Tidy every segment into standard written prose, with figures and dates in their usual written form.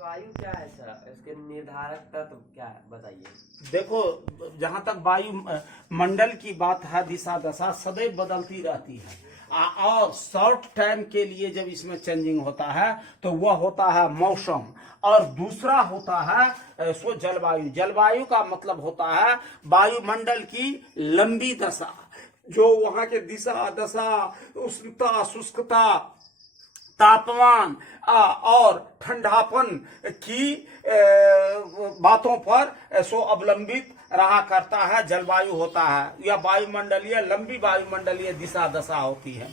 वायु क्या है सर, इसके निर्धारक तत्व क्या है बताइए। देखो, जहां तक वायु मंडल की बात है, दिशा दशा सदैव बदलती रहती है। और शॉर्ट टाइम के लिए जब इसमें चेंजिंग होता है तो वह होता है मौसम, और दूसरा होता है सो जलवायु। जलवायु का मतलब होता है वायुमंडल की लंबी दशा, जो वहां के दिशा दशा, उष्णता, शुष्कता, तापमान और ठंडापन की बातों पर सो अवलंबित रहा करता है, जलवायु होता है। यह वायुमंडलीय, लंबी वायुमंडलीय दिशा दशा होती है।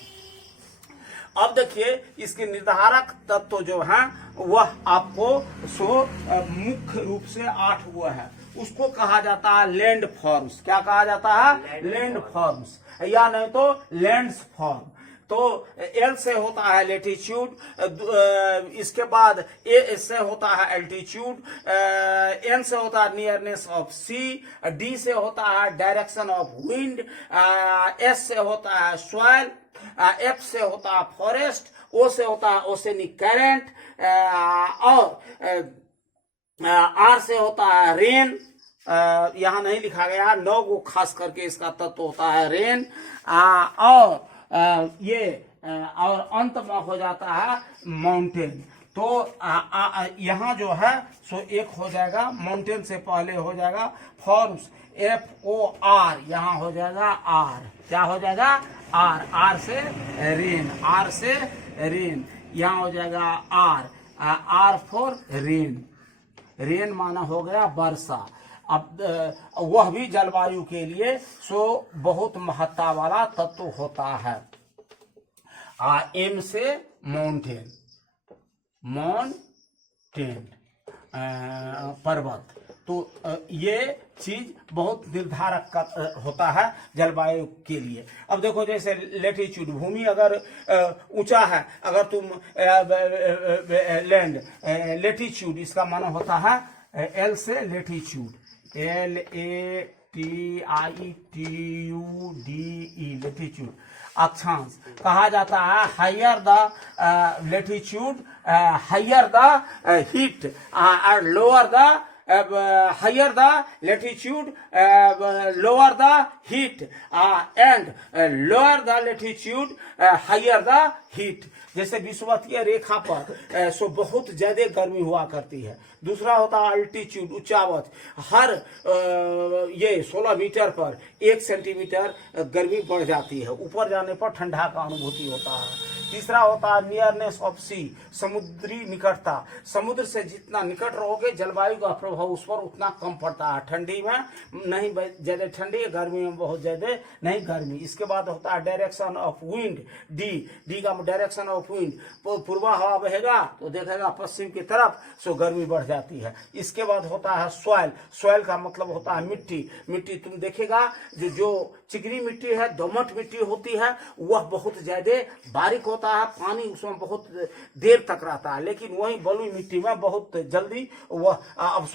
अब देखिए, इसके निर्धारक तत्व जो हैं वह आपको सो मुख्य रूप से 8 हुआ है। उसको कहा जाता है लैंड फॉर्म्स। क्या कहा जाता है? लैंड फॉर्म्स, या नहीं तो लैंड्स फॉर्म। तो एल से होता है लेटीट्यूड, इसके बाद ए से होता है एल्टीट्यूड, एन से होता है नियरनेस ऑफ सी, डी से होता है डायरेक्शन ऑफ विंड, एस से होता है सॉइल, एफ से होता है फॉरेस्ट, ओ से होता है ओसेनिक करंट, और आर से होता है रेन। यहाँ नहीं लिखा गया, 9 को खास करके इसका तत्व होता है रेन। और ये और अंत में हो जाता है माउंटेन। तो यहाँ जो है सो एक हो जाएगा, माउंटेन से पहले हो जाएगा फॉर्म्स, FOR, यहाँ हो जाएगा आर। क्या हो जाएगा? आर। आर से रेन, आर से रेन, यहाँ हो जाएगा आर फॉर रेन। रेन माना हो गया वर्षा। अब वह भी जलवायु के लिए सो बहुत महत्ता वाला तत्व होता है। एम से माउंटेन, माउंटेन पर्वत। तो ये चीज बहुत निर्धारक का होता है जलवायु के लिए। अब देखो, जैसे लेटीट्यूड, भूमि अगर ऊंचा है, अगर तुम लैंड, लेटीट्यूड इसका माना होता है एल से लेटीट्यूड, LATITUDE, लेटीट्यूड। अक्षांश कहा जाता है higher the latitude, higher the heat, और lower the higher the latitude, lower the heat, and lower the latitude, higher the heat। जैसे विषुवतीय रेखा पर सो बहुत ज्यादा गर्मी हुआ करती है। दूसरा होता है अल्टीट्यूड, ऊंचावत। हर ये 16 मीटर पर 1 सेंटीमीटर गर्मी बढ़ जाती है, ऊपर जाने पर ठंडा का अनुभूति होता है। तीसरा होता है नियरनेस ऑफ सी, समुद्री निकटता। समुद्र से जितना निकट रहोगे, जलवायु का प्रभाव उस पर उतना कम पड़ता है। ठंडी में नहीं ज्यादा ठंडी, गर्मी में बहुत ज्यादा नहीं गर्मी। इसके बाद होता है डायरेक्शन ऑफ विंड, डी का डायरेक्शन ऑफ विंड। पूर्वा हवा बहेगा तो देखेगा पश्चिम की तरफ, सो गर्मी बढ़ जाती है। इसके बाद होता है सॉइल। सॉइल का मतलब होता है मिट्टी। मिट्टी तुम देखेगा जो चिकनी मिट्टी है, दोमट मिट्टी होती है, वह बहुत ज्यादा बारीक होता है, पानी उसमें बहुत देर तक रहता है। लेकिन वही बलुई मिट्टी में बहुत जल्दी वह अब